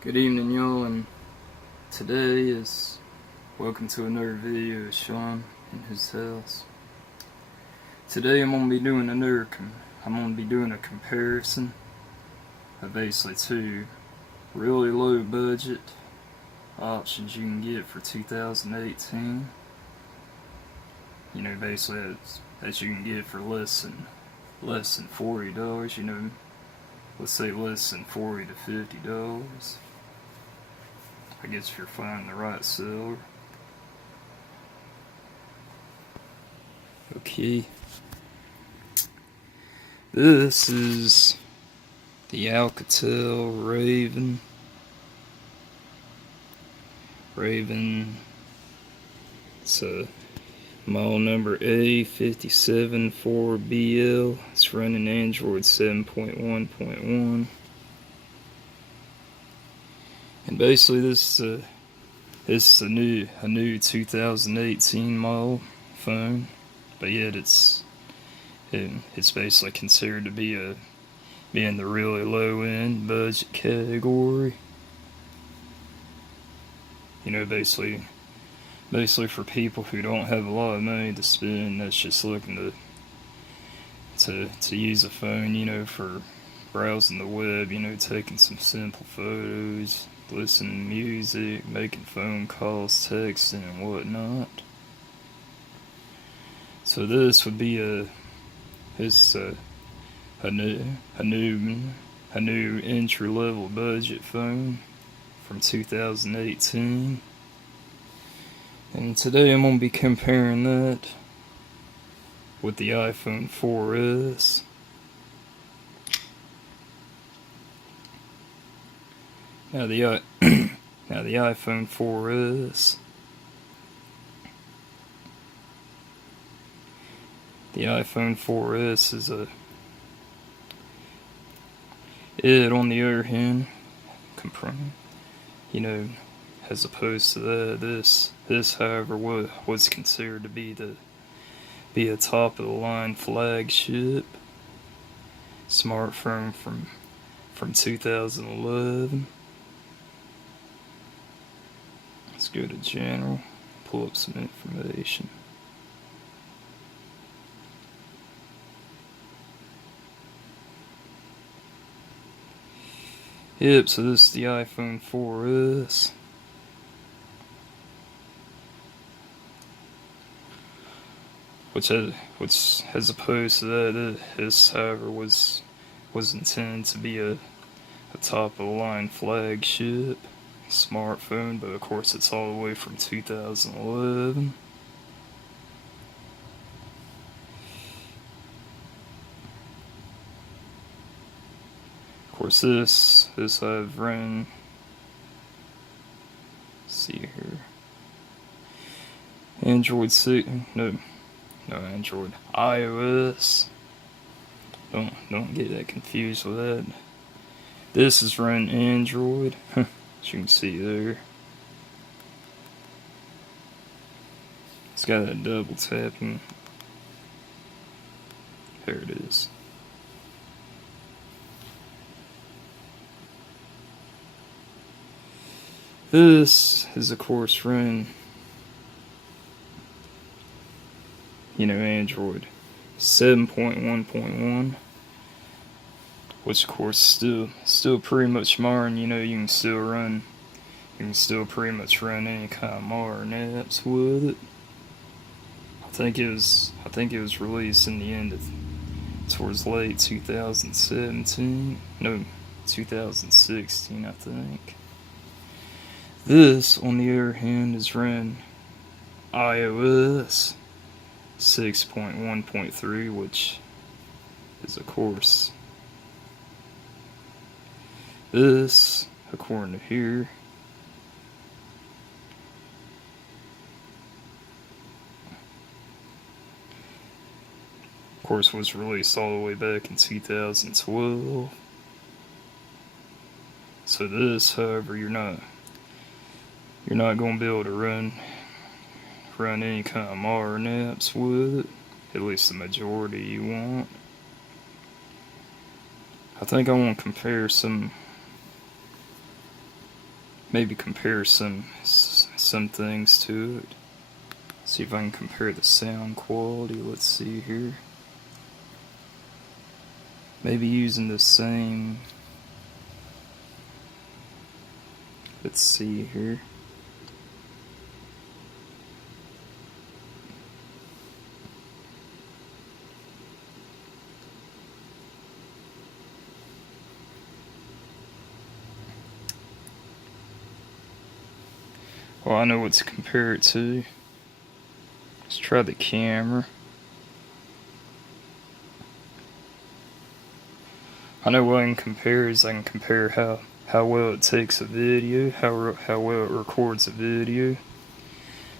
Good evening, y'all, and today is welcome to another video of Sean in his house. Today I'm gonna be doing a comparison of basically two really low budget options you can get for 2018. You know, basically that you can get for less than $40. You know, let's say less than $40 to $50. I guess if you're finding the right seller. Okay. This is the Alcatel Raven. It's a model number A574BL. It's running Android 7.1.1. And basically this is a new 2018 model phone, but yet it's basically considered to be in the really low end budget category. You know, basically for people who don't have a lot of money to spend, that's just looking to use a phone, you know, for browsing the web, you know, taking some simple photos, listening to music, making phone calls, texting, and whatnot. So this would be a new entry level budget phone from 2018. And today I'm gonna be comparing that with the iPhone 4S. Now the iPhone 4S. The iPhone 4S is it on the other hand, you know, as opposed to that, this however was considered to be a top of the line flagship smartphone from 2011. Let's go to general, pull up some information. Yep, so this is the iPhone 4S. Which as opposed to that, this however was intended to be a top of the line flagship smartphone, but of course it's all the way from 2011. Of course this I've run, see here, Android 6, no Android, iOS. Don't get that confused with that. This is run Android, as you can see there. It's got that double tapping. There it is. This is of course run, you know, Android 7.1.1, which of course still pretty much modern. You know, you can still pretty much run any kind of modern apps with it. I think it was released in the end towards late 2017, no, 2016, I think. This, on the other hand, is run iOS 6.1.3, which is, of course, this, according to here, of course, was released all the way back in 2012. So this, however, you're not going to be able to run any kind of modern apps with it, at least the majority you want. I think I want to compare some maybe compare some things to it. See if I can compare the sound quality. Let's see here. Maybe using the same. Let's see here. Well, I know what to compare it to. Let's try the camera. I know what I can compare is I can compare how well it takes a video, how well it records a video.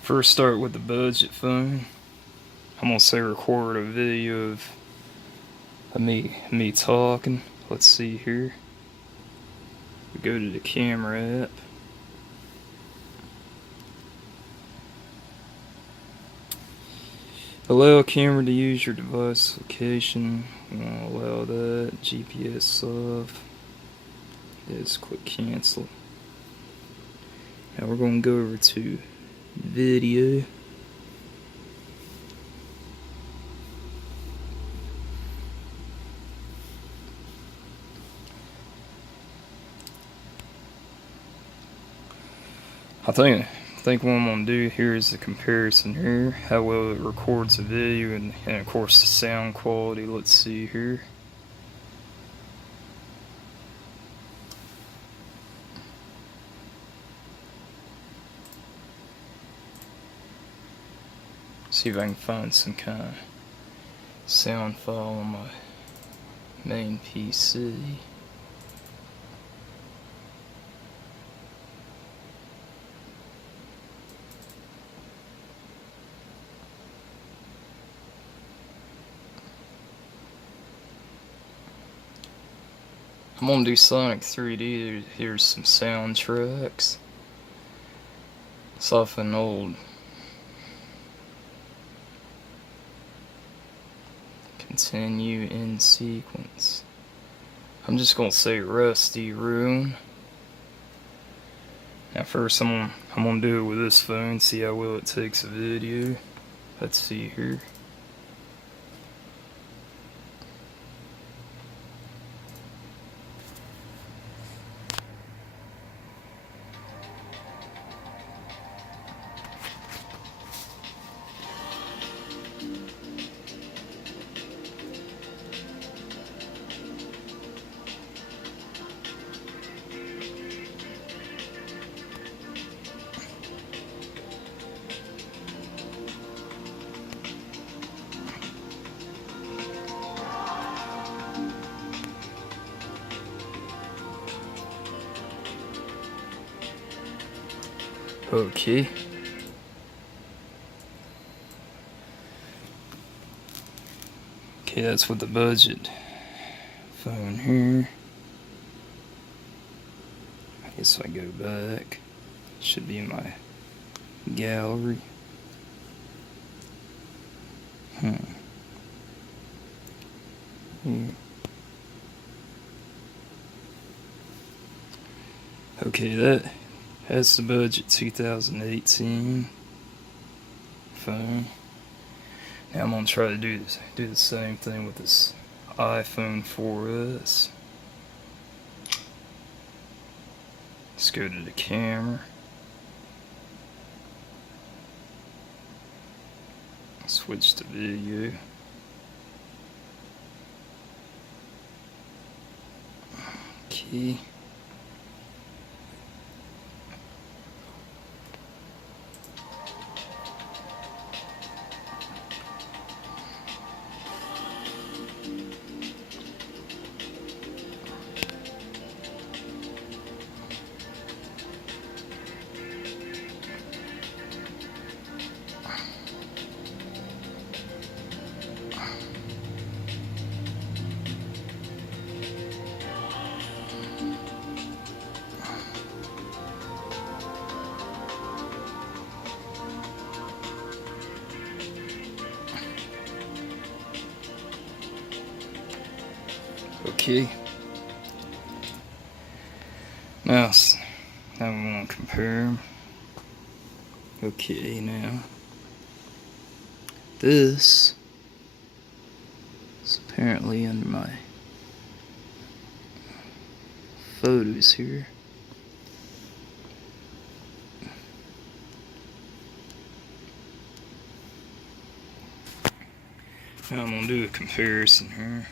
First, start with the budget phone. I'm gonna say record a video of me talking. Let's see here. We go to the camera app. Allow camera to use your device location. We'll allow that. GPS off. Let's click cancel. Now we're going to go over to video. I think what I'm going to do here is the comparison here, how well it records the video, and of course the sound quality. Let's see here. See if I can find some kind of sound file on my main PC. I'm gonna do Sonic 3D. Here's some soundtracks. It's off an old continue in sequence. I'm just gonna say Rusty Ruin. Now first I'm gonna do it with this phone, see how well it takes a video. Let's see here. Okay. Okay, that's with the budget phone here. I guess I go back. Should be in my gallery. Here. Okay, that's the budget 2018 phone. Now I'm gonna try to do the same thing with this iPhone 4S. Let's go to the camera. Switch to video. Okay. Okay. Now Now we want to compare them. Okay, now this is apparently under my photos here. Now I'm going to do a comparison here.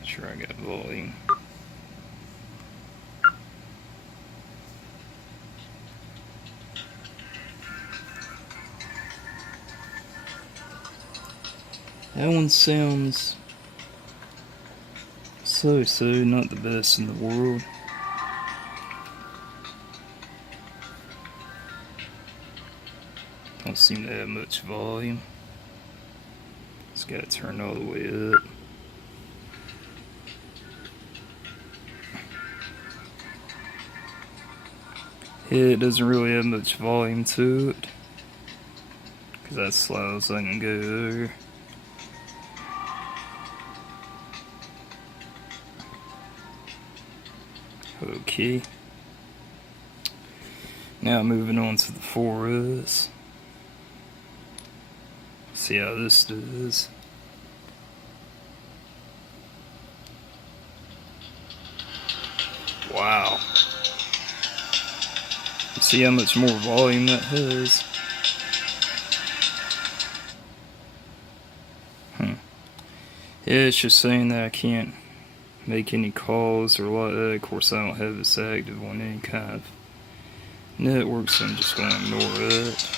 Make sure I got volume. That one sounds so not the best in the world. Don't seem to have much volume. It's got to turn all the way up. Yeah, it doesn't really have much volume to it, because that's as loud as I can go there. Okay. Now moving on to the 4S. See how this does. Wow. You see how much more volume that has? Yeah, it's just saying that I can't make any calls or like that. Of course, I don't have this active on any kind of network, so I'm just going to ignore it.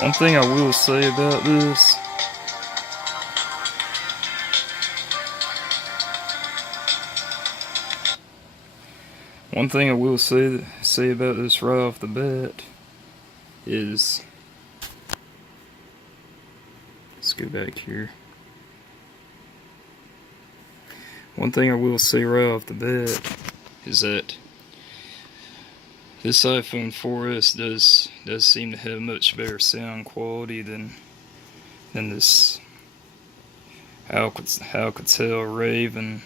One thing I will say about this, say about this right off the bat is, let's go back here. One thing I will say right off the bat is that this iPhone 4S does seem to have much better sound quality than this Alcatel Raven.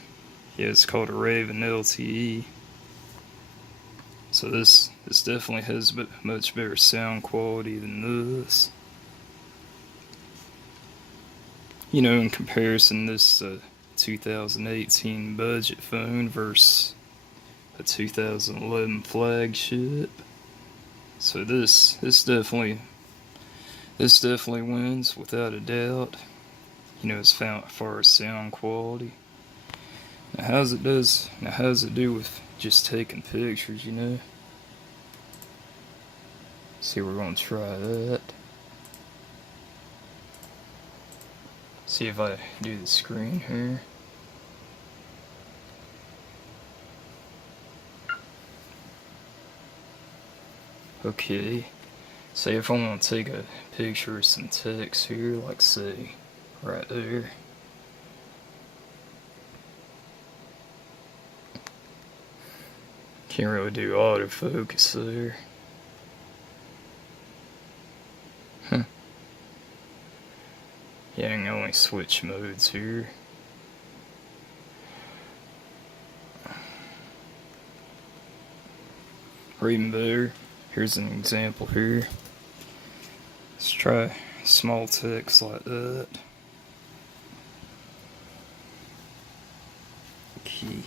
Yeah, it's called a Raven LTE. So this definitely has much better sound quality than this. You know, in comparison, this 2018 budget phone versus a 2011 flagship. So this definitely wins without a doubt. You know, as far as sound quality. Now how's it do with just taking pictures, you know? See, we're gonna try that. See if I do the screen here. Okay, say if I want to take a picture of some text here, like say, right there. Can't really do autofocus there. Yeah, I can only switch modes here. Or even better, here's an example here. Let's try small text like that. Key.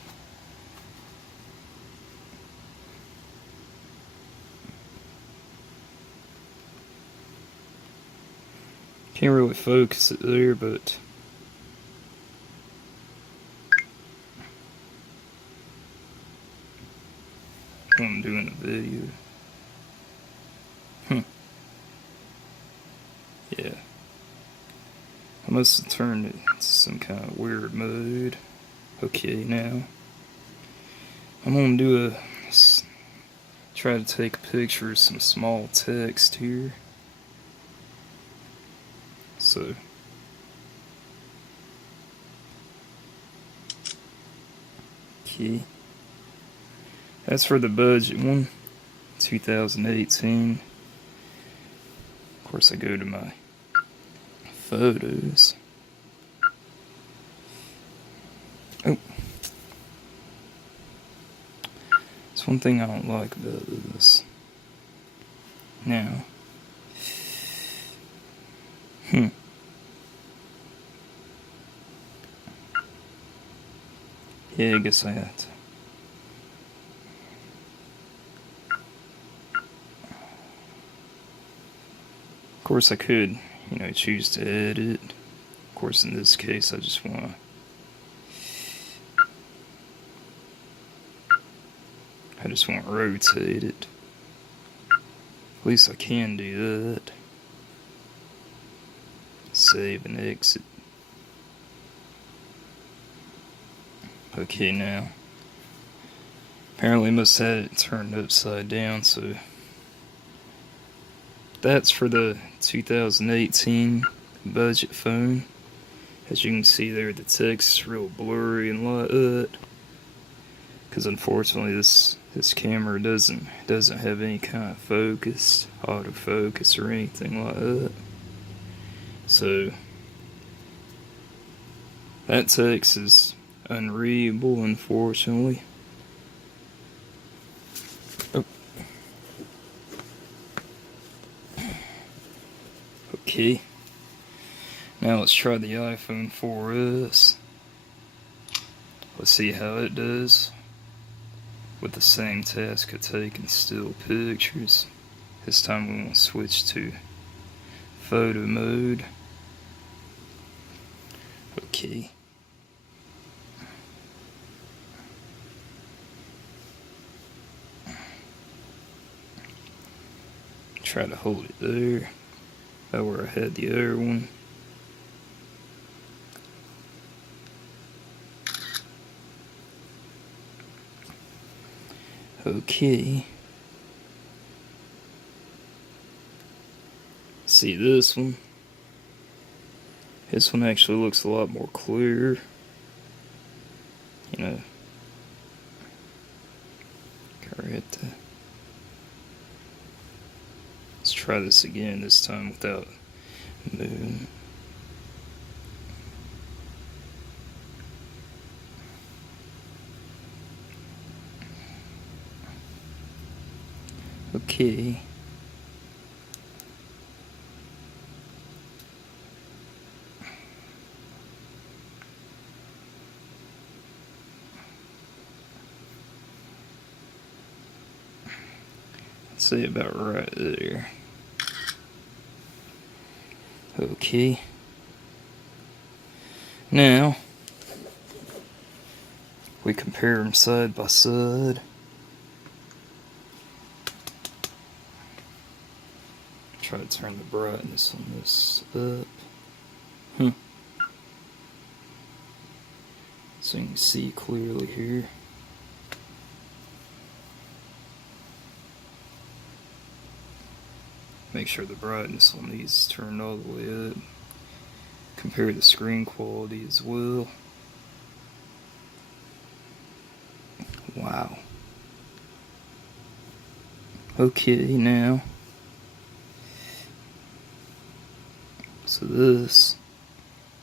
Can't really focus it there, but I'm doing a video. Yeah. I must have turned it into some kind of weird mode. Okay, now I'm gonna try to take a picture of some small text here. So okay. That's for the budget one, 2018. Of course, I go to my photos. Oh. That's one thing I don't like about this. Now. Yeah, I guess I have to. Of course, I could, choose to edit. Of course, in this case, I just want to rotate it. At least I can do that. Save and exit. Okay, now. Apparently, must have it turned upside down, so that's for the 2018 budget phone. As you can see there, the text is real blurry and like that. Because unfortunately, this camera doesn't have any kind of focus, autofocus, or anything like that. So that text is unreadable, unfortunately. Oh. Okay. Now let's try the iPhone 4S. Let's see how it does with the same task of taking still pictures. This time we want to switch to photo mode. Okay. Try to hold it there. About where I had the other one. Okay. See this one? This one actually looks a lot more clear. Right there. Let's try this again, this time without moving. Okay. Let's say about right there. Okay. Now, we compare them side by side. Try to turn the brightness on this up. So you can see clearly here. Make sure the brightness on these is turned all the way up. Compare the screen quality as well. Wow. Okay, now. So this,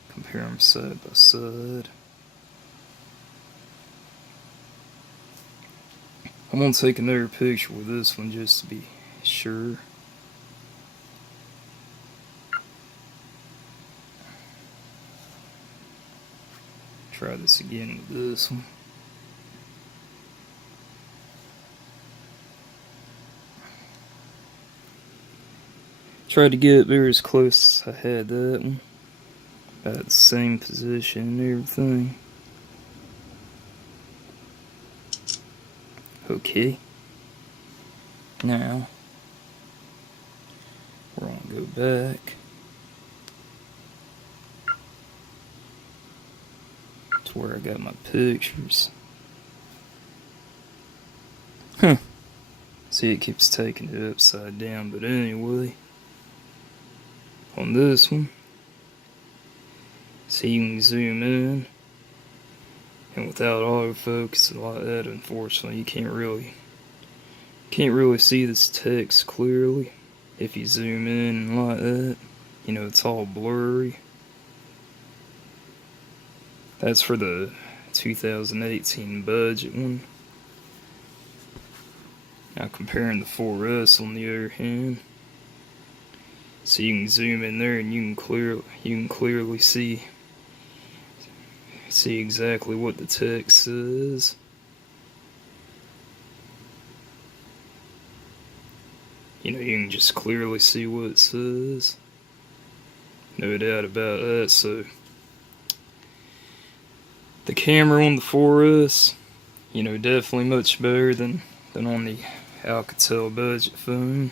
compare them side by side. I'm going to take another picture with this one just to be sure. Try this again with this one. Tried to get there as close as I had that one. About the same position and everything. Okay. Now, we're going to go back to where I got my pictures. See, it keeps taking it upside down, but anyway. On this one, see, you can zoom in And without autofocus like that, unfortunately, you can't really see this text clearly. If you zoom in like that, you know, it's all blurry. That's for the 2018 budget one. Now comparing the 4S on the other hand, so you can zoom in there and you can clearly see exactly what the text says. You know, you can just clearly see what it says. No doubt about that. So the camera on the 4S, you know, definitely much better than on the Alcatel budget phone.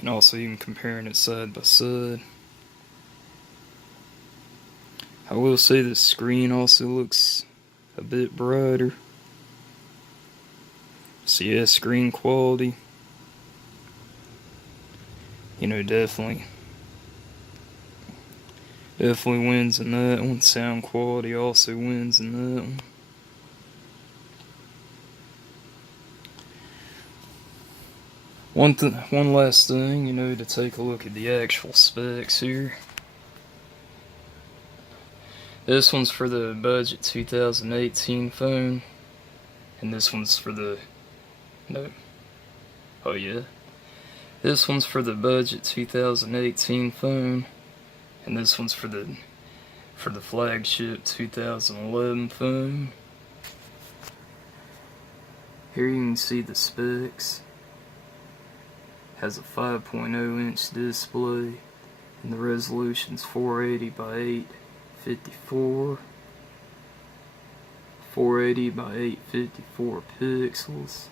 And also even comparing it side by side. I will say the screen also looks a bit brighter. So yeah, screen quality, you know, definitely wins in that one. Sound quality also wins in that one. One last thing, you know, to take a look at the actual specs here. This one's for the budget 2018 phone, and this one's for the this one's for the budget 2018 phone, and this one's for the flagship 2011 phone. Here you can see the specs. Has a 5.0-inch display, and the resolution's 480 by 854. 480 by 854 pixels.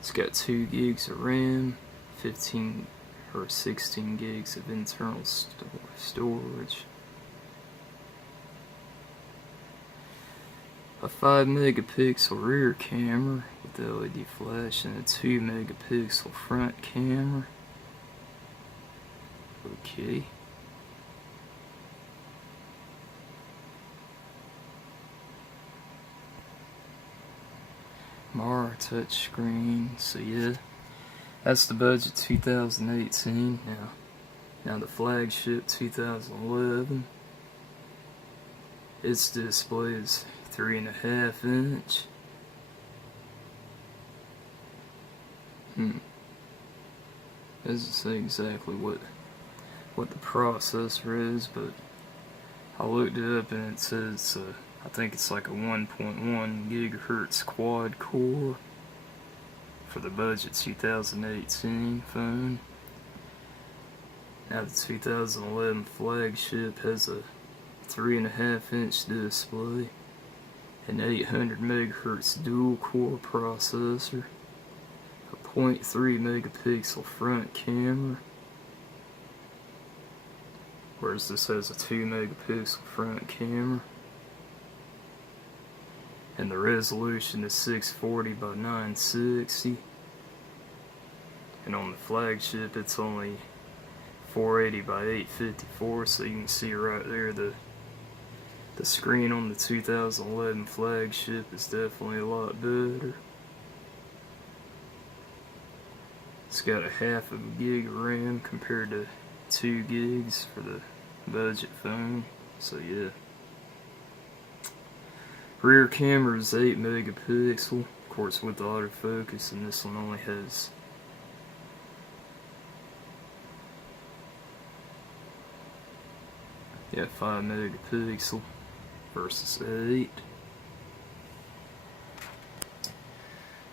It's got 2 gigs of RAM, 15 or 16 gigs of internal storage. A 5 megapixel rear camera with LED flash and a 2 megapixel front camera. Okay. Mar touchscreen. So yeah, that's the budget 2018. Now the flagship 2011. Its display is 3.5 inch. Doesn't say exactly what the processor is, but I looked it up and it says I think it's like a 1.1 gigahertz quad core for the budget 2018 phone. Now the 2011 flagship has a 3.5 inch display, an 800 megahertz dual core processor, a 0.3 megapixel front camera, whereas this has a 2 megapixel front camera, and the resolution is 640 by 960, and on the flagship it's only 480 by 854, so you can see right there the screen on the 2011 flagship is definitely a lot better. It's got a half of a gig of RAM compared to 2 gigs for the budget phone, so yeah. Rear camera is 8 megapixel, of course with autofocus, and this one only has Yeah, 5 megapixel versus 8.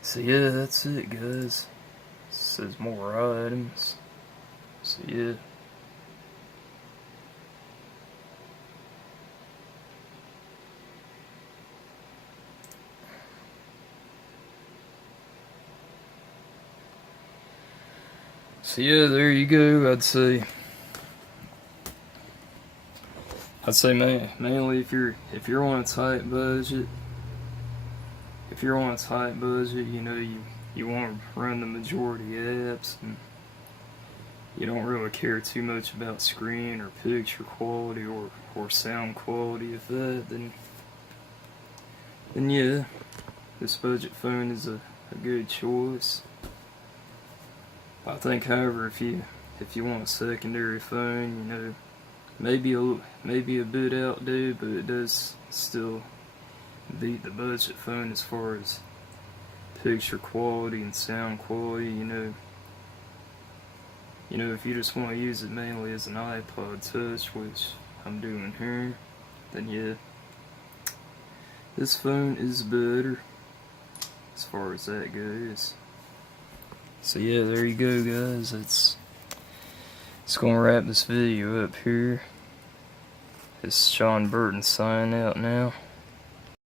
So yeah, that's it, guys. It says more items. So yeah. So yeah, there you go. I'd say mainly if you're on a tight budget, you know, you want to run the majority of apps, and you don't really care too much about screen or picture quality or sound quality of that, then yeah, this budget phone is a good choice. I think, however, if you want a secondary phone, you know, maybe a bit outdated, but it does still beat the budget phone as far as picture quality and sound quality. You know, if you just want to use it mainly as an iPod Touch, which I'm doing here, then yeah, this phone is better as far as that goes. So yeah, there you go, guys. It's gonna wrap this video up here. It's Sean Burton signing out now.